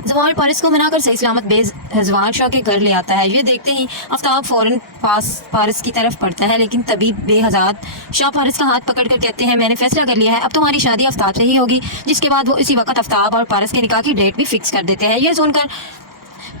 जवार पारस को मनाकर सही सलामत बेज़वार शाह के घर ले आता है। ये देखते ही आफ्ताब फौरन पारस की तरफ पड़ता है, लेकिन तभी बेहजाद शाह पारस का हाथ पकड़कर कहते हैं, मैंने फैसला कर लिया है, अब तुम्हारी शादी आफ्ताब से ही होगी। जिसके बाद वो इसी वक्त आफ्ताब और पारस के निकाह की डेट भी फिक्स कर देते हैं। यह सुनकर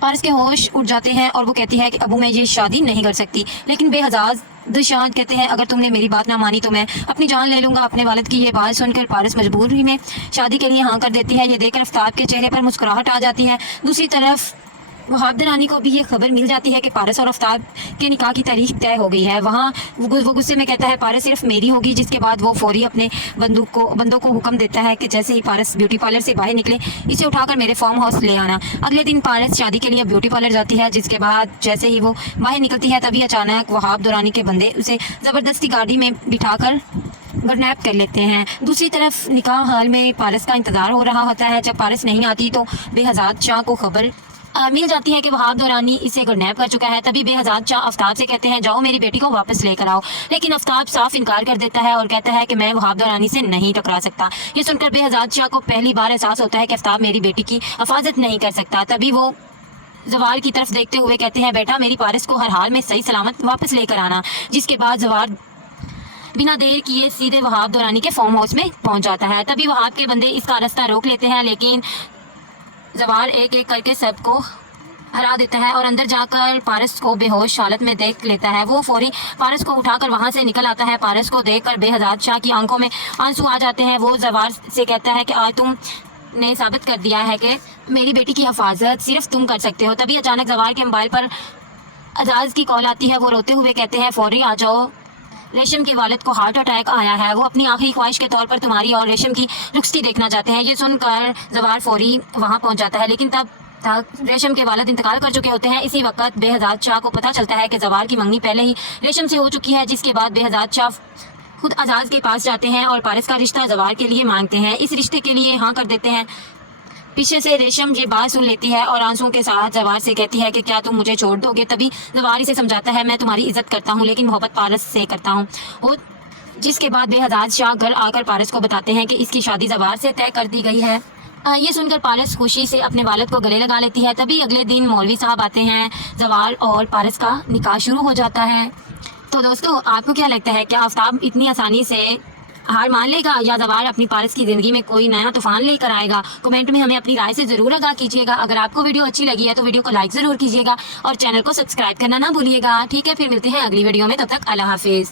पारस के होश उड़ जाते हैं और वो कहती है कि अबू मैं ये शादी नहीं कर सकती। लेकिन बेहजाद शाह कहते हैं, अगर तुमने मेरी बात ना मानी तो मैं अपनी जान ले लूँगा। अपने वालिद की ये बात सुनकर पारस मजबूरी में शादी के लिए हाँ कर देती है। ये देखकर आफ्ताब के चेहरे पर मुस्कुराहट आ जाती है। दूसरी तरफ वहाब रानी को भी ये खबर मिल जाती है कि पारस और आफ्ताब के निकाह की तारीख तय हो गई है। वहाँ वो गुस्से में कहता है, पारस सिर्फ मेरी होगी। जिसके बाद वो फौरी अपने बंदों को हुक्म देता है कि जैसे ही पारस ब्यूटी पार्लर से बाहर निकले, इसे उठाकर मेरे फार्म हाउस ले आना। अगले दिन पारस शादी के लिए ब्यूटी पार्लर जाती है। जिसके बाद जैसे ही वो बाहर निकलती है, तभी अचानक वहाब रानी के बंदे उसे ज़बरदस्ती गाड़ी में बिठाकर किडनैप कर लेते हैं। दूसरी तरफ निकाह हाल में पारस का इंतज़ार हो रहा होता है। जब पारस नहीं आती तो बेहजाद शाह को खबर मिल जाती है कि वहाब रानी इसे किडनैप कर चुका है। तभी बेहजाद शाह आफ्ताब से कहते हैं, जाओ मेरी बेटी को वापस लेकर आओ। लेकिन आफ्ताब साफ इनकार कर देता है और कहता है कि मैं वहाब रानी से नहीं टकरा सकता। ये सुनकर बेहजाद शाह को पहली बार एहसास होता है कि आफ्ताब मेरी बेटी की हिफाजत नहीं कर सकता। तभी वो जवार की तरफ देखते हुए कहते हैं, बेटा मेरी पारस को हर हाल में सही सलामत वापस लेकर आना। जिसके बाद जवार बिना देर किए सीधे वहाब रानी के फार्म हाउस में पहुंच जाता है। तभी वहाब के बंदे इसका रास्ता रोक लेते हैं, लेकिन जवार एक एक करके सबको हरा देता है और अंदर जाकर पारस को बेहोश हालत में देख लेता है। वो फौरी पारस को उठाकर वहां से निकल आता है। पारस को देखकर बेहजाद शाह की आंखों में आंसू आ जाते हैं। वो जवार से कहता है कि आज तुमने साबित कर दिया है कि मेरी बेटी की हिफाजत सिर्फ तुम कर सकते हो। तभी अचानक जवार के मोबाइल पर अजाज की कॉल आती है। वो रोते हुए कहते हैं, फौरी आ जाओ, रेशम के वालिद को हार्ट अटैक आया है। वो अपनी आखिरी ख्वाहिश के तौर पर तुम्हारी और रेशम की रुखसती देखना चाहते हैं। ये सुनकर जवार फौरी वहां पहुंच जाता है, लेकिन तब तक रेशम के वालिद इंतकाल कर चुके होते हैं। इसी वक्त बेहजाद शाह को पता चलता है कि जवार की मंगनी पहले ही रेशम से हो चुकी है। जिसके बाद बेहजाद शाह खुद अजाज के पास जाते हैं और पारस का रिश्ता जवार के लिए मांगते हैं। इस रिश्ते के लिए हाँ कर देते हैं। पीछे से रेशम ये बात सुन लेती है और आंसुओं के साथ जवार से कहती है कि क्या तुम मुझे छोड़ दोगे। तभी जवार इसे समझाता है, मैं तुम्हारी इज्जत करता हूँ लेकिन मोहब्बत पारस से करता हूँ। और जिसके बाद बेहजाद शाह घर आकर पारस को बताते हैं कि इसकी शादी जवार से तय कर दी गई है। ये सुनकर पारस खुशी से अपने वालिद को गले लगा लेती है। तभी अगले दिन मौलवी साहब आते हैं। जवार और पारस का निकाह शुरू हो जाता है। तो दोस्तों, आपको क्या लगता है, क्या आफ्ताब इतनी आसानी से हार मान लेगा या जवार अपनी पारस की ज़िंदगी में कोई नया तूफान लेकर आएगा? कमेंट में हमें अपनी राय से ज़रूर आगाह कीजिएगा। अगर आपको वीडियो अच्छी लगी है तो वीडियो को लाइक ज़रूर कीजिएगा और चैनल को सब्सक्राइब करना ना भूलिएगा। ठीक है, फिर मिलते हैं अगली वीडियो में। तब तक अल्लाह हाफिज़।